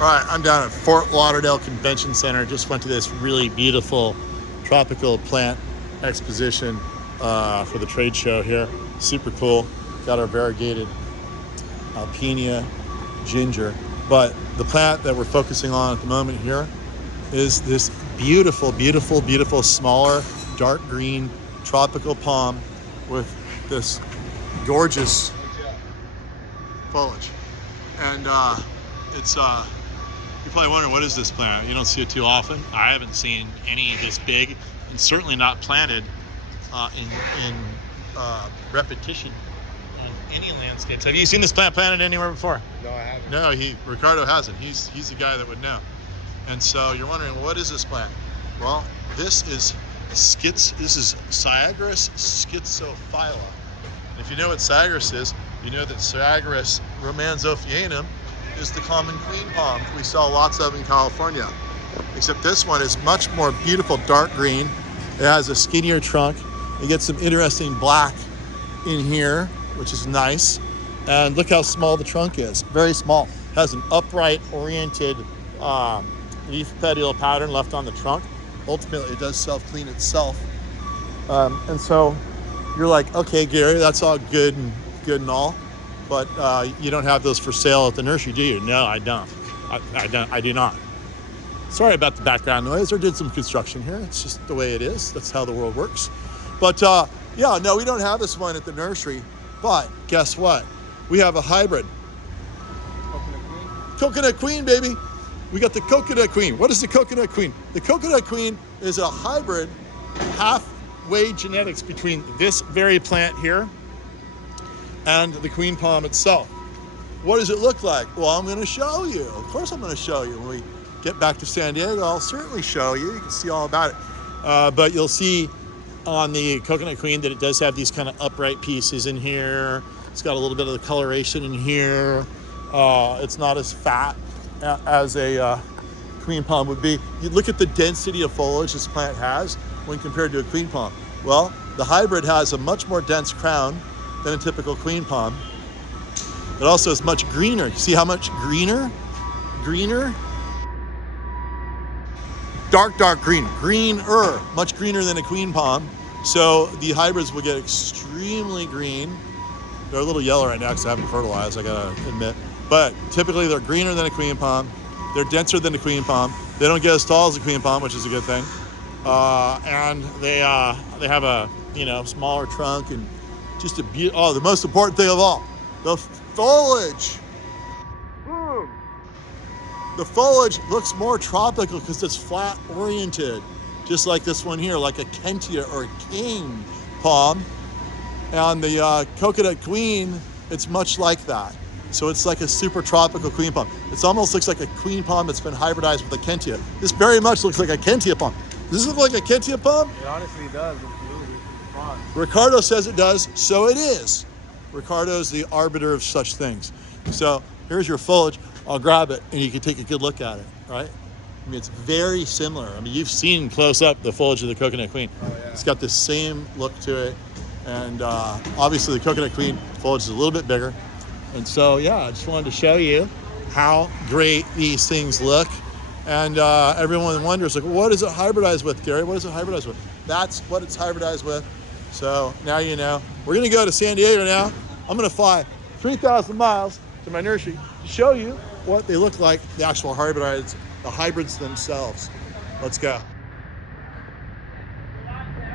All right, I'm down at Fort Lauderdale Convention Center. Just went to this really beautiful tropical plant exposition for the trade show here. Super cool. Got our variegated Alpinia ginger. But the plant that we're focusing on at the moment here is this beautiful, beautiful, beautiful, smaller, dark green tropical palm with this gorgeous foliage. And it's you're probably wondering, what is this plant? You don't see it too often. I haven't seen any this big, and certainly not planted in repetition on any landscapes. Have you seen this plant planted anywhere before? No, I haven't. No, Ricardo hasn't. He's the guy that would know. And so you're wondering, what is this plant? Well, this is Syagrus schizophylla. And if you know what Syagrus is, you know that Syagrus romanzophianum is the common queen palm we saw lots of in California. Except this one is much more beautiful, dark green. It has a skinnier trunk. You get some interesting black in here, which is nice. And look how small the trunk is, very small. It has an upright oriented leaf petiole pattern left on the trunk. Ultimately, it does self-clean itself. And so you're like, okay, Gary, that's all good and all, but you don't have those for sale at the nursery, do you? No, I don't. I do not. Sorry about the background noise. There did some construction here. It's just the way it is. That's how the world works. But yeah, no, we don't have this one at the nursery. But guess what? We have a hybrid. Coconut queen? Coconut queen, baby. We got the coconut queen. What is the coconut queen? The coconut queen is a hybrid, halfway genetics between this very plant here and the queen palm itself. What does it look like? Well, I'm going to show you. Of course I'm going to show you. When we get back to San Diego, I'll certainly show you. You can see all about it. But you'll see on the coconut queen that it does have these kind of upright pieces in here. It's got a little bit of the coloration in here. It's not as fat as a queen palm would be. You look at the density of foliage this plant has when compared to a queen palm. Well, the hybrid has a much more dense crown than a typical queen palm. It also is much greener. See how much greener? Greener? Dark green. Greener. Much greener than a queen palm. So the hybrids will get extremely green. They're a little yellow right now because I haven't fertilized, I gotta admit. But typically they're greener than a queen palm. They're denser than a queen palm. They don't get as tall as a queen palm, which is a good thing. And they have a smaller trunk and just the most important thing of all, the foliage. The foliage looks more tropical because it's flat oriented, just like this one here, like a Kentia or a king palm. And the coconut queen, it's much like that. So it's like a super tropical queen palm. It almost looks like a queen palm that's been hybridized with a Kentia. This very much looks like a Kentia palm. Does this look like a Kentia palm? It honestly does. Ricardo says it does, so it is. Ricardo's the arbiter of such things. So here's your foliage. I'll grab it and you can take a good look at it, right? I mean, it's very similar. I mean, you've seen close up the foliage of the coconut queen. Oh, yeah. It's got the same look to it. And obviously the coconut queen foliage is a little bit bigger. And so, yeah, I just wanted to show you how great these things look. And everyone wonders, like, what is it hybridized with, Gary? What is it hybridized with? That's what it's hybridized with. So now you know. We're gonna go to San Diego now. I'm gonna fly 3,000 miles to my nursery to show you what they look like, the actual hybrids themselves. Let's go.